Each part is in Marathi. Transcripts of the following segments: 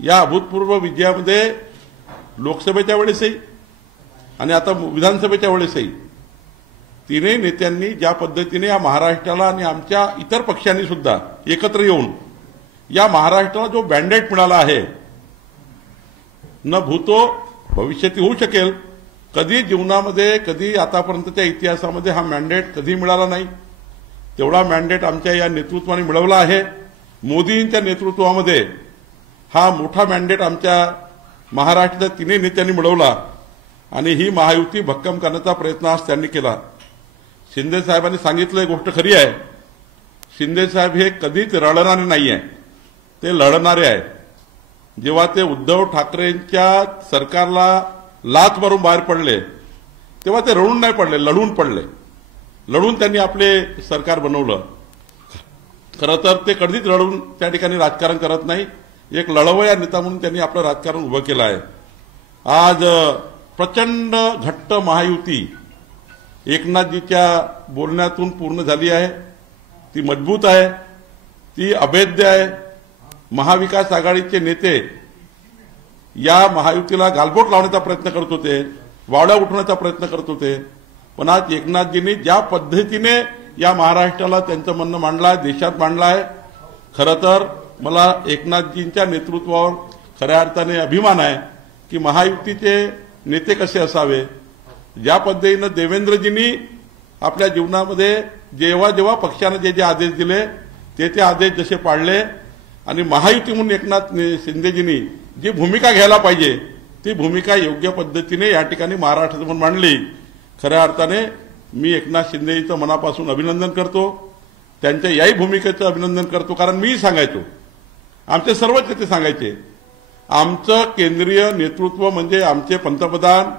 या अभूतपूर्व विजयामध्ये लोकसभेच्या वेळेसही आणि आता विधानसभेच्या वेळेसही तीनही नेत्यांनी ज्या पद्धतीने या महाराष्ट्राला आणि आमच्या इतर पक्षांनी सुद्धा एकत्र येऊन या महाराष्ट्राला जो मॅन्डेट मिळाला आहे, न भूतो भविष्यात होऊ शकेल, कधी जीवनामध्ये कधी आतापर्यंतच्या इतिहासामध्ये हा मॅन्डेट कधी मिळाला नाही, तेवढा मॅन्डेट आमच्या या नेतृत्वाने मिळवला आहे। मोदींच्या नेतृत्वामध्ये हा मोठा मॅन्डेट आमच्या महाराष्ट्राच्या तिन्ही नेत्यांनी मिळवला आणि ही महायुती भक्कम करण्याचा प्रयत्न आज त्यांनी केला। शिंदे साहेबांनी सांगितलं गोष्ट खरी आहे, शिंदे साहेब हे कधीच रडणारे नाही आहे, ते लढणारे आहे। जेव्हा ते उद्धव ठाकरेंच्या सरकारला लाथ मारून बाहेर पडले तेव्हा ते रडून नाही पडले, लढून पडले, लढून त्यांनी आपले सरकार बनवलं। खरं तर ते कधीच रडून त्या ठिकाणी राजकारण करत नाही, एक लढवया नेता म्हणून त्यांनी आपलं राजकारण उभं केलं आहे। आज प्रचंड घट्ट महायुती एकनाथजीच्या बोलण्यातून पूर्ण झाली आहे, ती मजबूत आहे, ती अभेद्य आहे। महाविकास आघाडीचे नेते या महायुतीला गालबोट लावण्याचा प्रयत्न करत होते, वावड्या उठवण्याचा प्रयत्न करत होते, पण आज एकनाथजींनी ज्या पद्धतीने या महाराष्ट्राला त्यांचं म्हणणं मांडलं आहे, देशात मांडलं आहे, खरं तर मला एकनाथजींच्या नेतृत्वावर खऱ्या अर्थाने अभिमान आहे की महायुतीचे नेते कसे असावे। ज्या पद्धतीने देवेंद्रजींनी आपल्या जीवनामध्ये जेव्हा जेव्हा पक्षाने जे जे आदेश दिले ते आदेश जसे पाळले आणि महायुती म्हणून एकनाथ शिंदेजींनी जी भूमिका घ्यायला पाहिजे ती भूमिका योग्य पद्धतीने या ठिकाणी महाराष्ट्रात मांडली। खऱ्या अर्थाने मी एकनाथ शिंदेजींचं मनापासून अभिनंदन करतो, त्यांच्या याही भूमिकेचं अभिनंदन करतो, कारण मी सांगायचो, आमचे सर्वच नेते सांगायचे, आमचं केंद्रीय नेतृत्व म्हणजे आमचे पंतप्रधान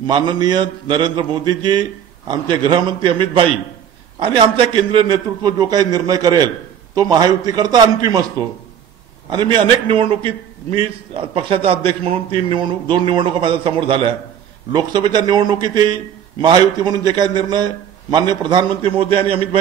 माननीय नरेंद्र मोदीजी, आमचे गृहमंत्री अमित भाई आणि आमच्या केंद्रीय नेतृत्व जो काही निर्णय करेल तो महायुतीकरता अंतिम असतो। आणि मी अनेक निवडणुकीत मी पक्षाचा अध्यक्ष म्हणून 2 निवडणुका माझ्या समोर झाल्या, लोकसभेच्या निवडणुकीतही महायुती म्हणून जे काही निर्णय माननीय प्रधानमंत्री मोदी आणि अमित भाई